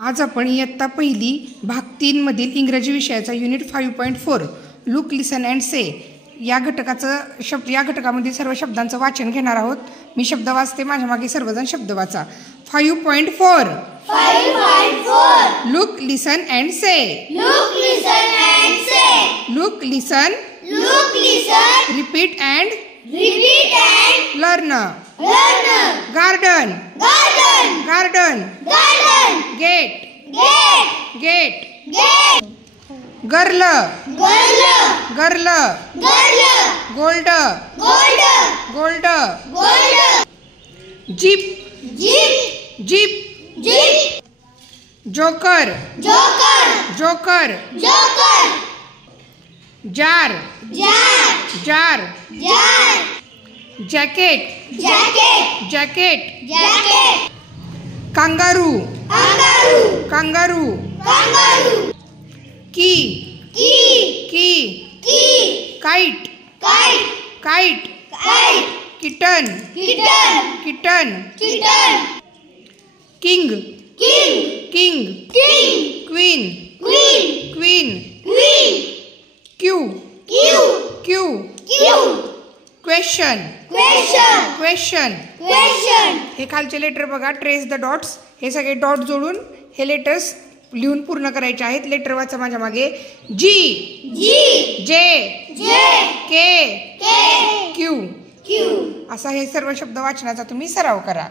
आज आपण इयत्ता पहिली भाग 3 मधील इंग्रजी विषयाचा युनिट 5.4 लुक लिसन अँड से या घटकामधील सर्व शब्दांचं वाचन घेणार आहोत। मी शब्द वाचते, माझ्या मागे सर्वजण शब्द वाचा। 5.4 look listen and say. Look listen repeat and learn. Garden gate girl gold jeep joker jar jacket kangaroo key kite kitten king queen Q question हे खालचे लेटर बघा, ट्रेस द डॉट्स। हे सगळे डॉट जोडून हे लेटर्स लिहून पूर्ण करायचे आहेत। लेटर वाचा माझ्या मागे। जी जे के क्यू असा हे सर्व शब्द वाचनाचा तुम्ही सराव करा।